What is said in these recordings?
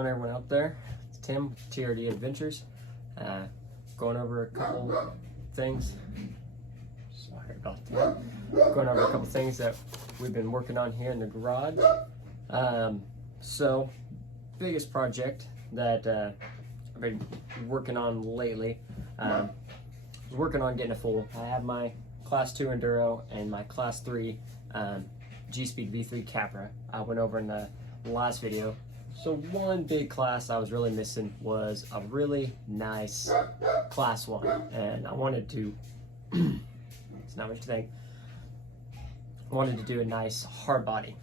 going, everyone out there? It's Tim, TRD Adventures. Going over a couple things. Sorry about that. Going over a couple things that we've been working on here in the garage. So, biggest project that I've been working on lately. I was working on getting a full. I have my Class 2 Enduro and my Class 3 G-Speed V3 Capra. I went over in the last video. So one big class I was really missing was a really nice Class 1, and I wanted to, it's not what you think, I wanted to do a nice hard body.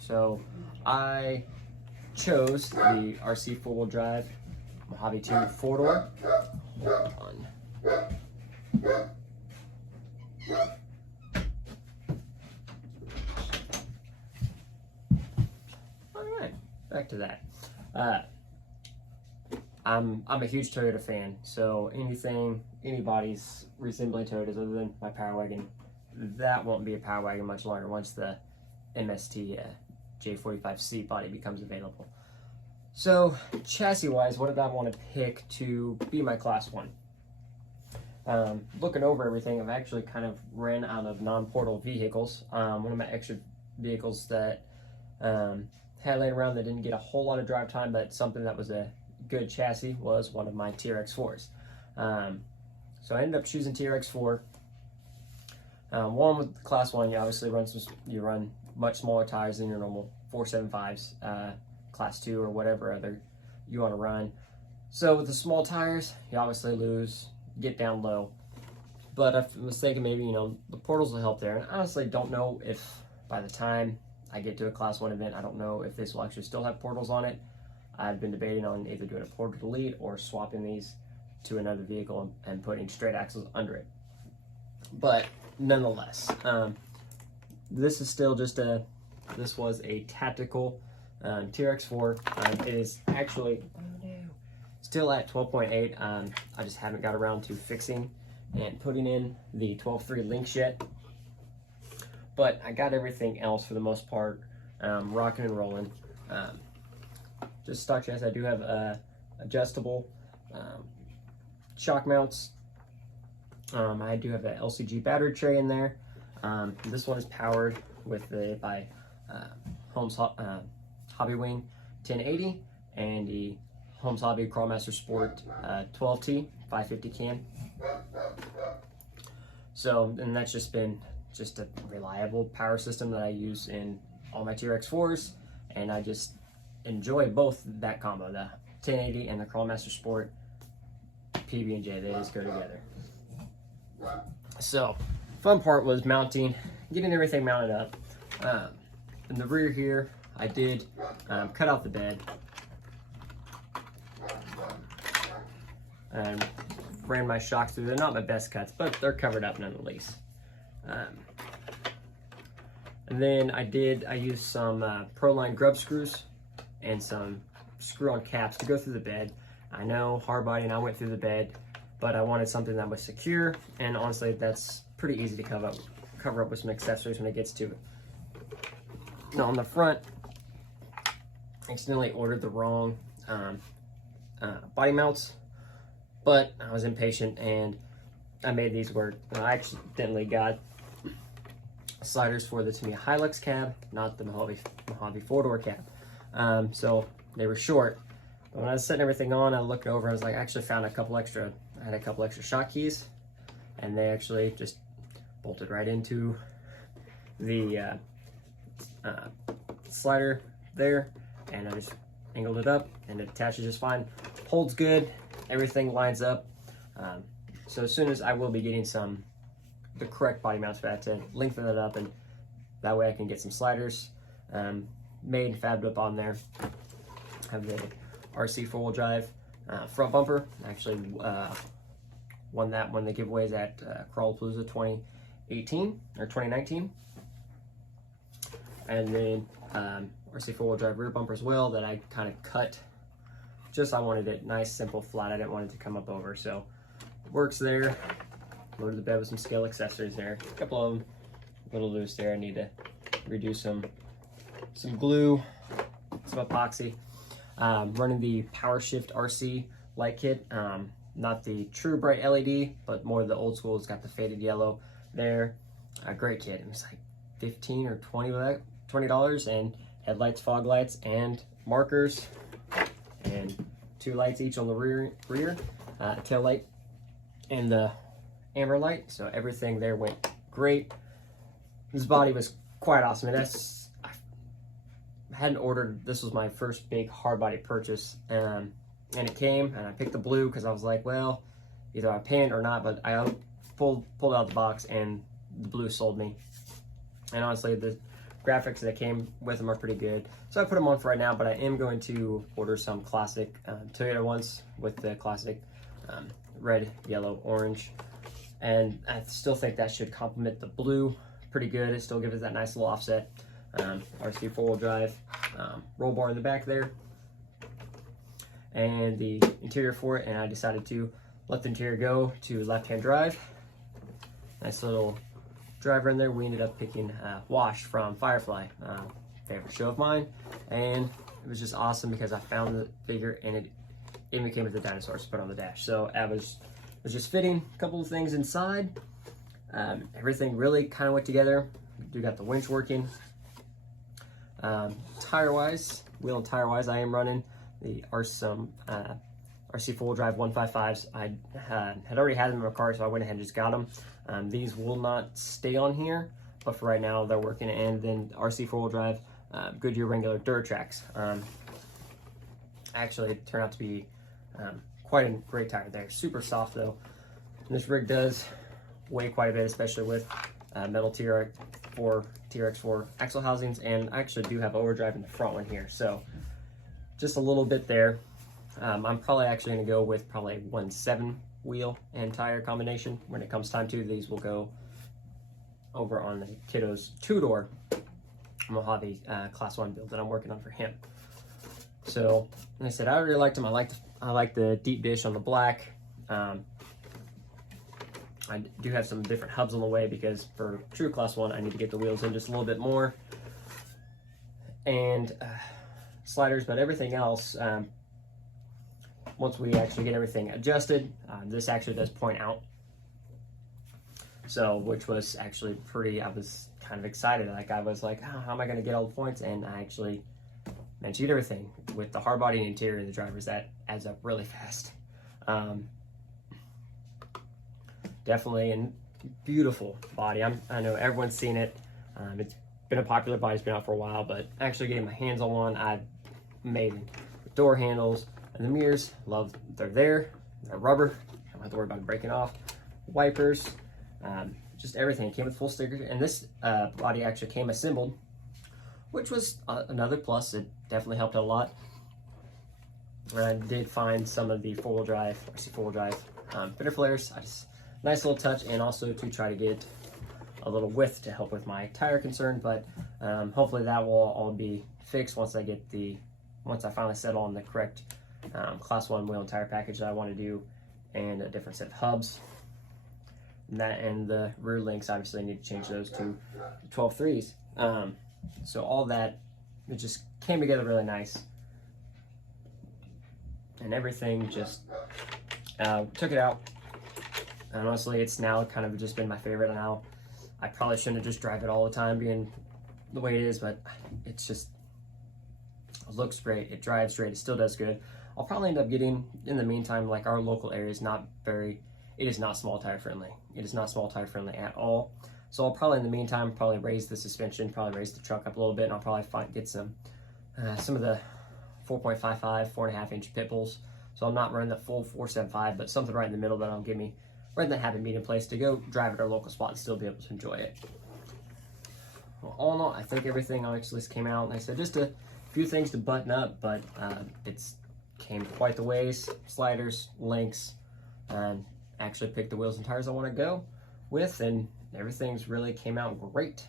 So I chose the RC4WD Mojave 2 4-door. Hold on. Back to that. I'm a huge Toyota fan, so any bodies resembling Toyotas other than my Power Wagon, that won't be a Power Wagon much longer once the MST J45C body becomes available. So chassis wise, what did I want to pick to be my Class 1? Looking over everything, I've actually kind of ran out of non-portal vehicles. One of my extra vehicles that had laying around that didn't get a whole lot of drive time, but something that was a good chassis was one of my TRX-4s. So I ended up choosing TRX-4. One with Class 1, you obviously run much smaller tires than your normal 475s, Class 2 or whatever other you want to run. So with the small tires, you obviously get down low. But I was thinking maybe, the portals will help there. And I honestly don't know if by the time I get to a Class 1 event, I don't know if this will actually still have portals on it. I've been debating on either doing a portal delete or swapping these to another vehicle and putting straight axles under it. But nonetheless, this is still just this was a tactical TRX-4. It is actually still at 12.8. I just haven't got around to fixing and putting in the 12.3 links yet. But I got everything else for the most part rocking and rolling. Just stock chassis. I do have adjustable shock mounts. I do have an LCG battery tray in there. This one is powered with by Holmes Hobby Wing 1080 and the Holmes Hobby Crawlmaster Sport 12T 550 can. So, and that's just been a reliable power system that I use in all my TRX-4s, and I just enjoy both that combo, the 1080 and the Crawlmaster Sport PB&J. They just go together. So, fun part was getting everything mounted up. In the rear here, I did cut out the bed and ran my shocks through. They're not my best cuts, but they're covered up nonetheless. And then I used some Proline grub screws and some screw-on caps to go through the bed. I know Hardbody and I went through the bed, but I wanted something that was secure, and honestly, that's pretty easy to cover up with some accessories when it gets to it. Now on the front, I accidentally ordered the wrong body mounts, but I was impatient and I made these work. I accidentally got sliders for the Tamiya Hilux cab, not the Mojave 4-door cab. So they were short. But when I was setting everything on, I looked over, I was like, I actually found I had a couple extra shock keys, and they actually just bolted right into the slider there, and I just angled it up and it attaches just fine. Holds good, everything lines up. So as soon as I will be getting the correct body mounts for that, to lengthen it up, and that way I can get some sliders made and fabbed up on there. Have the RC4WD front bumper. I actually won that one of the giveaways at Crawlapalooza 2018 or 2019. And then RC4WD rear bumper as well, that I kind of cut. I wanted it nice, simple, flat. I didn't want it to come up over, so works there. Loaded the bed with some scale accessories there. A couple of them a little loose there. I need to redo some glue, some epoxy. Running the Power Shift RC light kit. Not the true bright LED, but more the old school. It's got the faded yellow there. A great kit. It was like 15 or $20 and headlights, fog lights, and markers, and 2 lights each on the rear tail light and the amber light. So everything there went great. This body was quite awesome. And I hadn't ordered. This was my first big hard body purchase. And it came, and I picked the blue because I was like, well, either I paint or not, but I pulled out the box, and the blue sold me. And honestly, the graphics that came with them are pretty good. So I put them on for right now, but I am going to order some classic Toyota ones with the classic red, yellow, orange. And I still think that should complement the blue pretty good. It still gives it that nice little offset. RC4 drive, roll bar in the back there, and the interior for it. And I decided to let the interior go to left-hand drive. Nice little driver in there. We ended up picking Wash from Firefly, favorite show of mine, and it was just awesome because I found the figure and it even came with the dinosaurs to put on the dash. So it was just fitting. A couple of things inside. Everything really kind of went together. We got the winch working. Tire-wise, wheel and tire-wise, I am running the RC4 drive 155s. I had already had them in my car, so I went ahead and just got them. These will not stay on here, but for right now they're working. And then RC4 drive Goodyear regular Duratrax. Actually, it turned out to be quite a great tire. They're super soft though. And this rig does weigh quite a bit, especially with metal TRX-4 axle housings, and I actually do have overdrive in the front one here, so just a little bit there. I'm probably actually going to go with probably 1.7 wheel and tire combination. When it comes time to, these will go over on the kiddo's 2-door Mojave class 1 build that I'm working on for him. So like I said, I really liked them. I like the deep dish on the black. I do have some different hubs on the way because for true class 1 I need to get the wheels in just a little bit more, and sliders. But everything else, once we actually get everything adjusted, this actually does point out, so which was actually pretty, I was kind of excited. Like I was like, oh, how am I going to get all the points? And I actually managed to get everything with the hard body and interior of the drivers. That adds up really fast. Definitely a beautiful body. I know everyone's seen it. It's been a popular body. It's been out for a while, but actually getting my hands on one, amazing. The door handles and the mirrors, they're there. They're rubber. I don't have to worry about breaking off. Wipers, just everything. It came with full stickers, and this body actually came assembled, which was another plus. It definitely helped out a lot. And I did find some of the four-wheel drive, RC4 drive fender flares. Nice little touch, and also to try to get a little width to help with my tire concern, but hopefully that will all be fixed once I finally settle on the correct class 1 wheel and tire package that I want to do, and a different set of hubs. And the rear links, obviously I need to change those to 12.3s. So all that, it just came together really nice, and everything just took it out. And honestly, it's now kind of just been my favorite. Now, I probably shouldn't just drive it all the time being the way it is, but it looks great, it drives great, it still does good. I'll probably end up getting, in the meantime, like our local area is it is not small tire friendly. It is not small tire friendly at all. So I'll probably, in the meantime, probably raise the suspension, probably raise the truck up a little bit, and I'll probably get some of the 4.55, 4.5 inch pit bulls. So I'm not running the full 4.75, but something right in the middle that'll give me right in that happy medium place to go drive at our local spot and still be able to enjoy it. Well, all in all, I think everything on this list came out. Like I said, just a few things to button up, but it's came quite the ways. Sliders, links, actually picked the wheels and tires I want to go with, and everything's really came out great.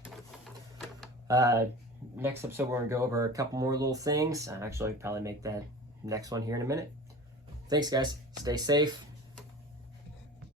Next episode, we're going to go over a couple more little things. I'll actually probably make that next one here in a minute. Thanks, guys. Stay safe.